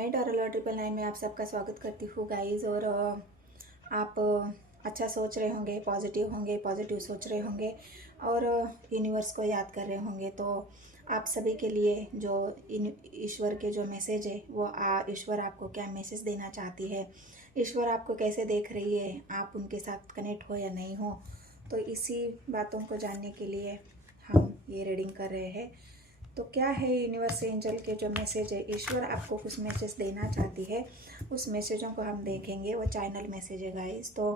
मैं डॉलर 999 में आप सबका स्वागत करती हूँ गाइस। और आप अच्छा सोच रहे होंगे, पॉजिटिव सोच रहे होंगे और यूनिवर्स को याद कर रहे होंगे। तो आप सभी के लिए जो ईश्वर के जो मैसेज है वो ईश्वर आपको क्या मैसेज देना चाहती है, ईश्वर आपको कैसे देख रही है, आप उनके साथ कनेक्ट हो या नहीं हो, तो इसी बातों को जानने के लिए हम ये रीडिंग कर रहे हैं। तो क्या है यूनिवर्स एंजल के जो मैसेज है, ईश्वर आपको कुछ मैसेज देना चाहती है, उस मैसेजों को हम देखेंगे। वो चैनल मैसेज है गाइस। तो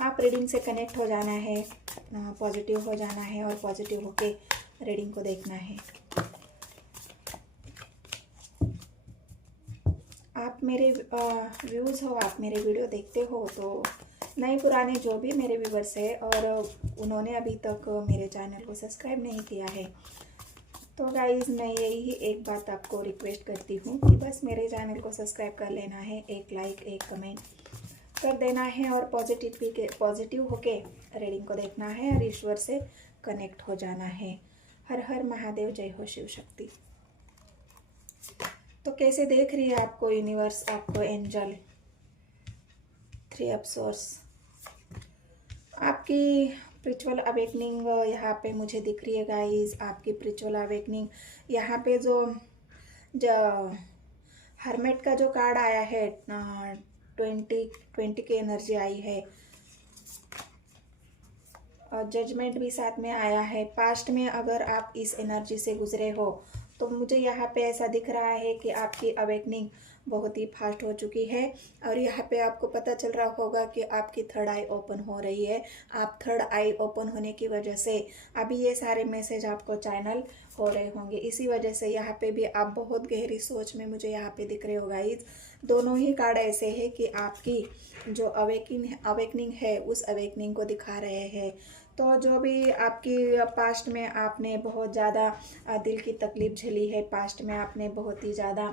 आप रीडिंग से कनेक्ट हो जाना है, पॉजिटिव हो जाना है और पॉजिटिव होके रीडिंग को देखना है। आप मेरे व्यूज़ हो, आप मेरे वीडियो देखते हो, तो नए पुराने जो भी मेरे व्यूवर्स है और उन्होंने अभी तक मेरे चैनल को सब्सक्राइब नहीं किया है, तो गाइज़ मैं यही एक बात आपको रिक्वेस्ट करती हूँ कि बस मेरे चैनल को सब्सक्राइब कर लेना है, एक लाइक एक कमेंट कर देना है और पॉजिटिव होके रीडिंग को देखना है और ईश्वर से कनेक्ट हो जाना है। हर हर महादेव, जय हो शिव शक्ति। तो कैसे देख रही है आपको यूनिवर्स, आपको एंजल? 3 ऑफ सोर्स, आपकी स्पिरिचुअल अवेकनिंग यहाँ पे मुझे दिख रही है गाइस। आपकी स्पिरिचुअल अवेकनिंग यहाँ पे जो हर्मेट का जो कार्ड आया है, 20 की एनर्जी आई है और जजमेंट भी साथ में आया है। पास्ट में अगर आप इस एनर्जी से गुजरे हो तो मुझे यहाँ पे ऐसा दिख रहा है कि आपकी अवेकनिंग बहुत ही फास्ट हो चुकी है और यहाँ पे आपको पता चल रहा होगा कि आपकी थर्ड आई ओपन हो रही है। आप थर्ड आई ओपन होने की वजह से अभी ये सारे मैसेज आपको चैनल हो रहे होंगे। इसी वजह से यहाँ पे भी आप बहुत गहरी सोच में मुझे यहाँ पे दिख रहे हो गाइज। दोनों ही कार्ड ऐसे हैं कि आपकी जो अवेकनिंग है उस अवेकनिंग को दिखा रहे हैं। तो जो भी आपकी पास्ट में आपने बहुत ज़्यादा दिल की तकलीफ झेली है, पास्ट में आपने बहुत ही ज़्यादा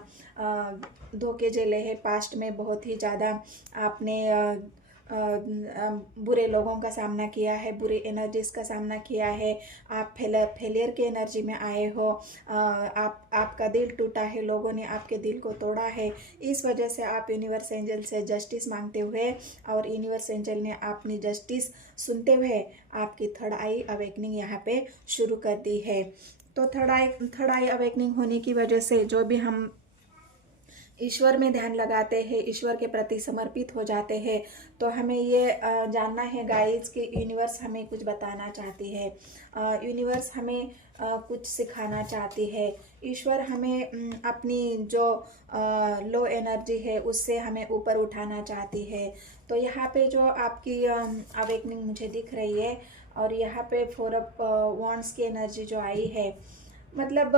धोखे झेले हैं, पास्ट में बहुत ही ज़्यादा आपने बुरे लोगों का सामना किया है, बुरी एनर्जीज का सामना किया है, आप फेलियर की एनर्जी में आए हो, आपका दिल टूटा है, लोगों ने आपके दिल को तोड़ा है। इस वजह से आप यूनिवर्स एंजल से जस्टिस मांगते हुए और यूनिवर्स एंजल ने अपनी जस्टिस सुनते हुए आपकी थर्ड आई अवेकनिंग यहाँ पे शुरू कर दी है। तो थर्ड आई अवेकनिंग होने की वजह से जो भी हम ईश्वर में ध्यान लगाते हैं, ईश्वर के प्रति समर्पित हो जाते हैं, तो हमें ये जानना है गाइस कि यूनिवर्स हमें कुछ बताना चाहती है, यूनिवर्स हमें कुछ सिखाना चाहती है, ईश्वर हमें अपनी जो लो एनर्जी है उससे हमें ऊपर उठाना चाहती है। तो यहाँ पे जो आपकी अवेकनिंग मुझे दिख रही है और यहाँ पे 4 ऑफ वॉन्ड्स की एनर्जी जो आई है, मतलब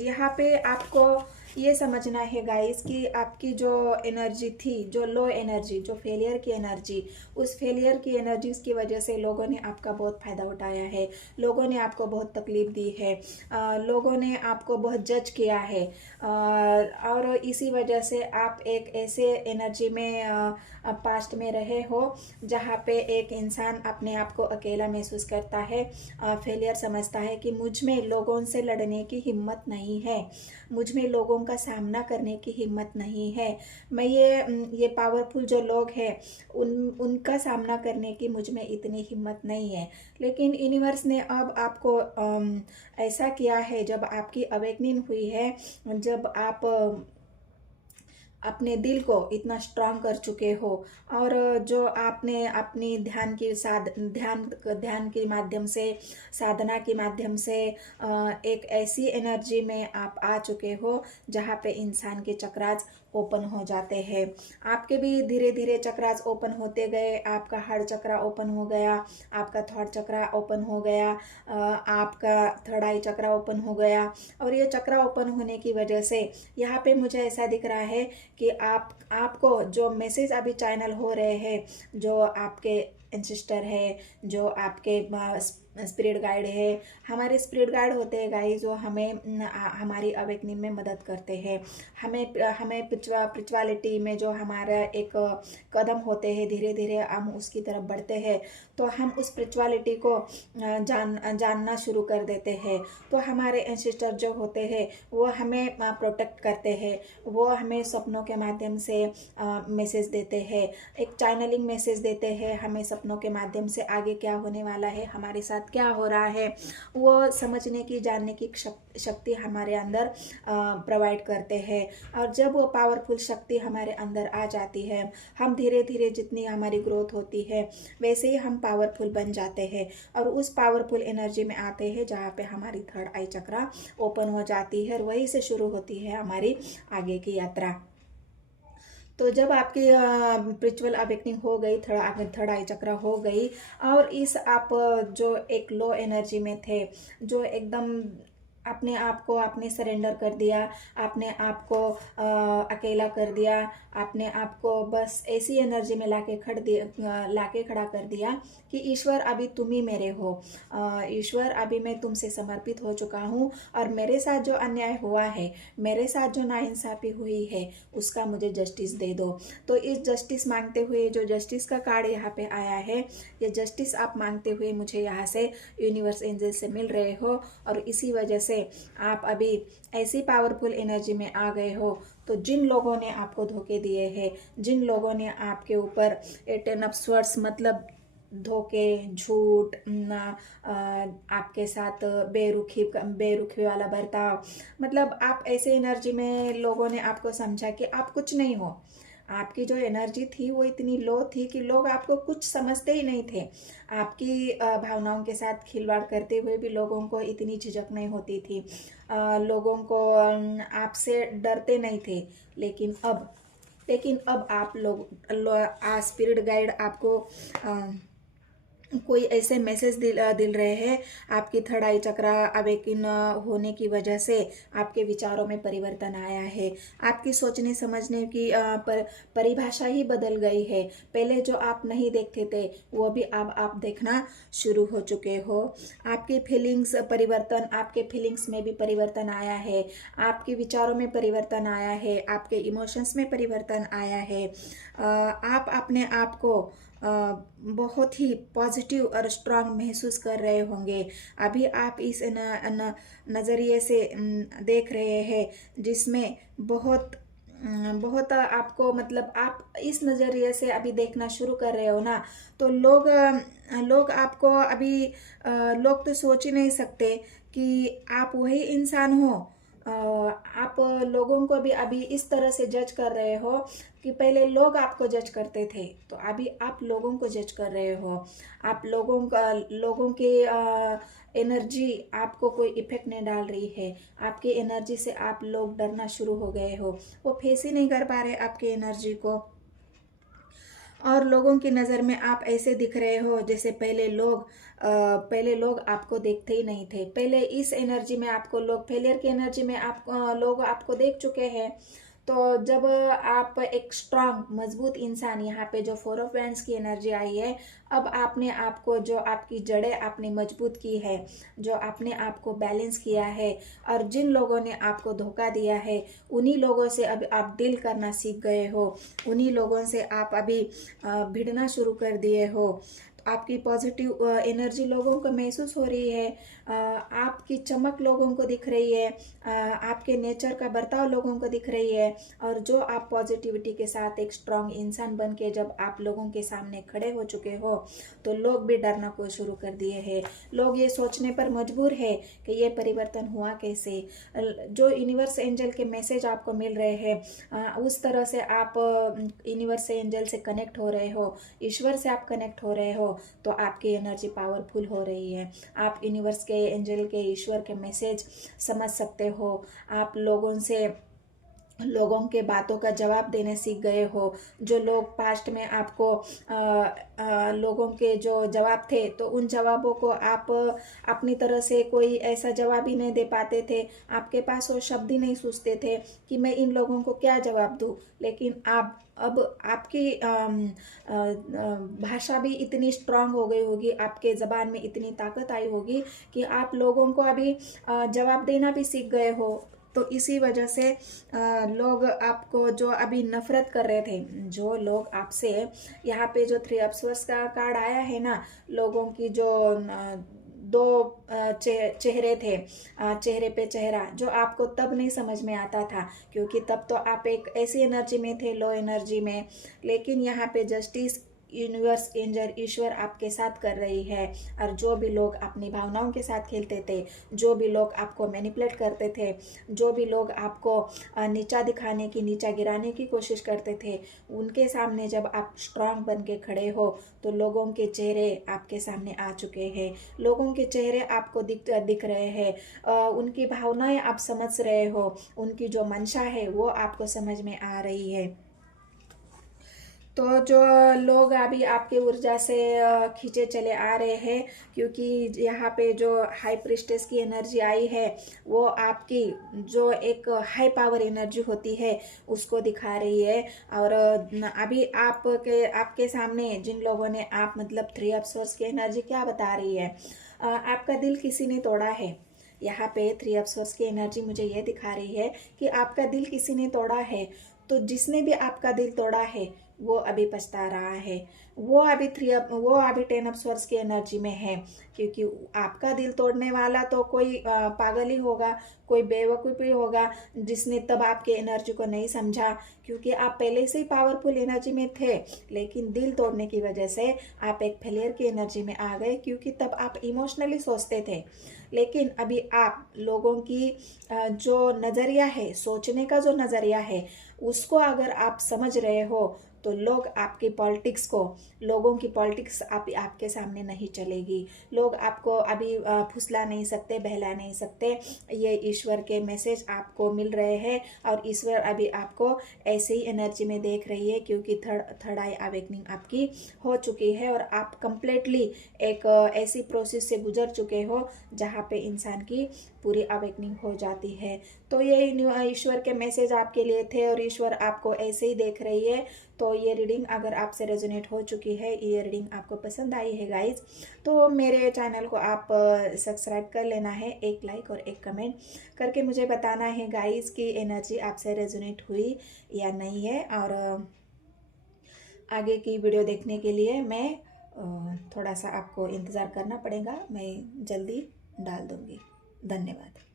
यहाँ पे आपको ये समझना है गाइस कि आपकी जो एनर्जी थी, जो लो एनर्जी, जो फेलियर की एनर्जी, उस फेलियर की एनर्जीज की वजह से लोगों ने आपका बहुत फ़ायदा उठाया है, लोगों ने आपको बहुत तकलीफ दी है, लोगों ने आपको बहुत जज किया है और इसी वजह से आप एक ऐसे एनर्जी में पास्ट में रहे हो जहाँ पे एक इंसान अपने आप को अकेला महसूस करता है, फेलियर समझता है कि मुझ में लोगों से लड़ने की हिम्मत नहीं है, मुझ में लोगों का सामना करने की हिम्मत नहीं है, मैं ये पावरफुल जो लोग हैं उनका सामना करने की मुझ में इतनी हिम्मत नहीं है। लेकिन यूनिवर्स ने अब आपको ऐसा किया है, जब आपकी अवेकनिंग हुई है, जब आप अपने दिल को इतना स्ट्रांग कर चुके हो और जो आपने अपनी ध्यान के माध्यम से, साधना के माध्यम से एक ऐसी एनर्जी में आप आ चुके हो जहाँ पे इंसान के चक्रास ओपन हो जाते हैं। आपके भी धीरे धीरे चक्रास ओपन होते गए, आपका हार्ट चक्रा ओपन हो गया, आपका थॉट चक्रा ओपन हो गया, आपका थर्ड आई चक्रा ओपन हो गया और ये चक्रा ओपन होने की वजह से यहाँ पे मुझे ऐसा दिख रहा है कि आपको जो मैसेज अभी चैनल हो रहे हैं, जो आपके एंसेस्टर है, जो आपके स्पिरिट गाइड है। हमारे स्पिरिट गाइड होते हैं गाइस, जो हमें हमारी अवेकनिंग में मदद करते हैं। हमें हमें स्पिरिचुअलिटी में जो हमारा एक कदम होते हैं, धीरे धीरे हम उसकी तरफ बढ़ते हैं, तो हम उस स्पिरिचुअलिटी को जानना शुरू कर देते हैं। तो हमारे एंसेस्टर जो होते हैं वो हमें प्रोटेक्ट करते हैं, वो हमें सपनों के माध्यम से मैसेज देते हैं, एक चैनलिंग मैसेज देते हैं हमें सपनों के माध्यम से, आगे क्या होने वाला है, हमारे साथ क्या हो रहा है, वो समझने की, जानने की शक्ति हमारे अंदर प्रोवाइड करते हैं। और जब वो पावरफुल शक्ति हमारे अंदर आ जाती है, हम धीरे धीरे जितनी हमारी ग्रोथ होती है वैसे ही हम पावरफुल बन जाते हैं, और उस पावरफुल एनर्जी में आते हैं जहाँ पे हमारी थर्ड आई चक्रा ओपन हो जाती है, और वहीं से शुरू होती है हमारी आगे की यात्रा। तो जब आपकी स्पिरिचुअल अवेकनिंग हो गई, थर्ड आई चक्र हो गई, और इस आप जो एक लो एनर्जी में थे, जो एकदम अपने आप को आपने सरेंडर कर दिया, आपने आप को अकेला कर दिया, आपने आप को बस ऐसी एनर्जी में लाके खड़ा कर दिया कि ईश्वर अभी तुम ही मेरे हो, ईश्वर अभी मैं तुमसे समर्पित हो चुका हूँ, और मेरे साथ जो अन्याय हुआ है, मेरे साथ जो नाइंसाफ़ी हुई है, उसका मुझे जस्टिस दे दो। तो इस जस्टिस मांगते हुए, जो जस्टिस का कार्ड यहाँ पे आया है, ये जस्टिस आप मांगते हुए मुझे यहाँ से यूनिवर्स एंजल से मिल रहे हो, और इसी वजह से आप अभी ऐसी पावरफुल एनर्जी में आ गए हो। तो जिन लोगों ने आपको धोखे दिए हैं, जिन लोगों ने आपके ऊपर टेन ऑफ स्वर्ड्स मतलब धोखे, झूठ, आपके साथ बेरुखी वाला बर्ताव, मतलब आप ऐसे एनर्जी में लोगों ने आपको समझा कि आप कुछ नहीं हो, आपकी जो एनर्जी थी वो इतनी लो थी कि लोग आपको कुछ समझते ही नहीं थे। आपकी भावनाओं के साथ खिलवाड़ करते हुए भी लोगों को इतनी झिझक नहीं होती थी, लोगों को आपसे डरते नहीं थे। लेकिन अब आप लोग स्पिरिट गाइड आपको कोई ऐसे मैसेज दिल रहे हैं, आपकी थर्ड आई चक्र अवेकिन होने की वजह से आपके विचारों में परिवर्तन आया है, आपकी सोचने समझने की परिभाषा ही बदल गई है। पहले जो आप नहीं देखते थे वो भी अब आप देखना शुरू हो चुके हो। आपकी आपके फीलिंग्स में भी परिवर्तन आया है, आपके विचारों में परिवर्तन आया है, आपके इमोशंस में परिवर्तन आया है। आप अपने आप को बहुत ही पॉजिटिव और स्ट्रांग महसूस कर रहे होंगे। अभी आप इस नज़रिए से देख रहे हैं जिसमें बहुत आपको, मतलब आप इस नज़रिए से अभी देखना शुरू कर रहे हो ना, तो लोग आपको अभी लोग तो सोच ही नहीं सकते कि आप वही इंसान हो। आप लोगों को भी अभी इस तरह से जज कर रहे हो कि पहले लोग आपको जज करते थे, तो अभी आप लोगों को जज कर रहे हो। आप लोगों की एनर्जी आपको कोई इफेक्ट नहीं डाल रही है, आपकी एनर्जी से आप लोग डरना शुरू हो गए हो, वो फेस ही नहीं कर पा रहे आपकी एनर्जी को। और लोगों की नज़र में आप ऐसे दिख रहे हो जैसे पहले लोग आपको देखते ही नहीं थे। पहले इस एनर्जी में आपको लोग, फेलियर की एनर्जी में लोग आपको देख चुके हैं। तो जब आप एक स्ट्रांग मजबूत इंसान, यहाँ पे जो 4 ऑफ वैंड्स की एनर्जी आई है, अब आपने आपको, जो आपकी जड़ें आपने मजबूत की है, जो आपने आपको बैलेंस किया है, और जिन लोगों ने आपको धोखा दिया है उन्हीं लोगों से अब आप डील करना सीख गए हो, उन्हीं लोगों से आप अभी भिड़ना शुरू कर दिए हो। आपकी पॉजिटिव एनर्जी लोगों को महसूस हो रही है, आपकी चमक लोगों को दिख रही है, आपके नेचर का बर्ताव लोगों को दिख रही है। और जो आप पॉजिटिविटी के साथ एक स्ट्रांग इंसान बन के जब आप लोगों के सामने खड़े हो चुके हो, तो लोग भी डरना को शुरू कर दिए हैं। लोग ये सोचने पर मजबूर है कि ये परिवर्तन हुआ कैसे। जो यूनिवर्स एंजल के मैसेज आपको मिल रहे हैं, उस तरह से आप यूनिवर्स एंजल से कनेक्ट हो रहे हो, ईश्वर से आप कनेक्ट हो रहे हो, तो आपकी एनर्जी पावरफुल हो रही है। आप यूनिवर्स के, एंजल के, ईश्वर के मैसेज समझ सकते हो। आप लोगों से लोगों के बातों का जवाब देने सीख गए हो। जो लोग पास्ट में आपको लोगों के जो जवाब थे, तो उन जवाबों को आप अपनी तरह से कोई ऐसा जवाब ही नहीं दे पाते थे। आपके पास वो शब्द ही नहीं सूझते थे कि मैं इन लोगों को क्या जवाब दूँ। लेकिन आप अब आपकी भाषा भी इतनी स्ट्रांग हो गई होगी, आपके ज़बान में इतनी ताकत आई होगी कि आप लोगों को अभी जवाब देना भी सीख गए हो। तो इसी वजह से लोग आपको जो अभी नफरत कर रहे थे, जो लोग आपसे, यहाँ पे जो 3 ऑफ सोर्ड्स का कार्ड आया है ना, लोगों की जो दो चेहरे थे, चेहरे पे चेहरा, जो आपको तब नहीं समझ में आता था, क्योंकि तब तो आप एक ऐसी एनर्जी में थे, लो एनर्जी में। लेकिन यहाँ पे जस्टिस, यूनिवर्स, एंजल, ईश्वर आपके साथ कर रही है। और जो भी लोग अपनी भावनाओं के साथ खेलते थे, जो भी लोग आपको मैनिपुलेट करते थे, जो भी लोग आपको नीचा दिखाने की, नीचा गिराने की कोशिश करते थे, उनके सामने जब आप स्ट्रांग बन के खड़े हो, तो लोगों के चेहरे आपके सामने आ चुके हैं। लोगों के चेहरे आपको दिख रहे हैं, उनकी भावनाएं आप समझ रहे हो, उनकी जो मंशा है वो आपको समझ में आ रही है। तो जो लोग अभी आपके ऊर्जा से खींचे चले आ रहे हैं, क्योंकि यहाँ पे जो हाई प्रिस्टेस की एनर्जी आई है, वो आपकी जो एक हाई पावर एनर्जी होती है उसको दिखा रही है। और अभी आपके सामने जिन लोगों ने, आप मतलब 3 ऑफ सोर्ड्स की एनर्जी क्या बता रही है, आपका दिल किसी ने तोड़ा है। यहाँ पे 3 ऑफ सोर्ड्स की एनर्जी मुझे ये दिखा रही है कि आपका दिल किसी ने तोड़ा है। तो जिसने भी आपका दिल तोड़ा है वो अभी पछता रहा है। वो अभी 10 ऑफ सोर्ड्स की एनर्जी में है, क्योंकि आपका दिल तोड़ने वाला तो कोई पागल ही होगा, कोई बेवकूफ़ ही होगा, जिसने तब आपके एनर्जी को नहीं समझा। क्योंकि आप पहले से ही पावरफुल एनर्जी में थे, लेकिन दिल तोड़ने की वजह से आप एक फेलियर की एनर्जी में आ गए, क्योंकि तब आप इमोशनली सोचते थे। लेकिन अभी आप लोगों की जो नज़रिया है, सोचने का जो नज़रिया है, उसको अगर आप समझ रहे हो, तो लोग आपकी पॉलिटिक्स को, लोगों की पॉलिटिक्स आपके सामने नहीं चलेगी। लोग आपको अभी फुसला नहीं सकते, बहला नहीं सकते। ये ईश्वर के मैसेज आपको मिल रहे हैं, और ईश्वर अभी आपको ऐसे ही एनर्जी में देख रही है, क्योंकि थर्ड आई अवेकनिंग आपकी हो चुकी है, और आप कंप्लीटली एक ऐसी प्रोसेस से गुजर चुके हो जहाँ पे इंसान की पूरी अवेकनिंग हो जाती है। तो ये ईश्वर के मैसेज आपके लिए थे, और ईश्वर आपको ऐसे ही देख रही है। तो ये रीडिंग अगर आपसे रेजोनेट हो चुकी है, ये रीडिंग आपको पसंद आई है गाइज, तो मेरे चैनल को आप सब्सक्राइब कर लेना है, एक लाइक और एक कमेंट करके मुझे बताना है गाइज कि एनर्जी आपसे रेजोनेट हुई या नहीं है। और आगे की वीडियो देखने के लिए मैं थोड़ा सा आपको इंतज़ार करना पड़ेगा, मैं जल्दी डाल दूँगी। धन्यवाद।